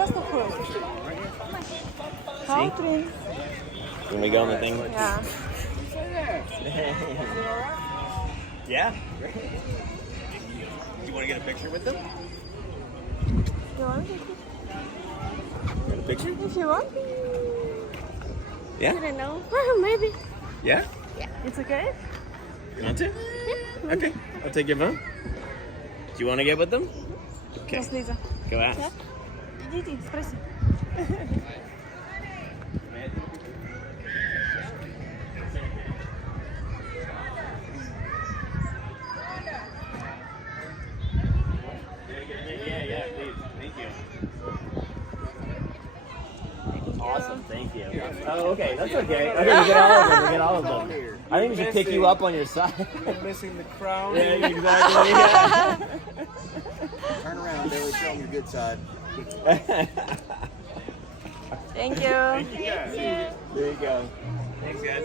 just the first. How twins? Can we go on the thing? Yeah. Yeah. Do you want to get a picture with them? You want to? Get a picture? If you want. Yeah. I don't know. Maybe. Yeah. It's okay? You want to? Okay. I'll take your phone. Do you want to get with them? Okay. Красница. Go ask. Да? Иди, спроси. Yeah, please. Thank you. Awesome, thank you. Oh, okay, that's okay. Okay, we get all of them. We get all of them. I think we should pick you up on your side. You're missing the crown. Yeah, exactly. Yeah. Turn around, Billy. Show them your good side. Thank you. There you go. Thanks, guys.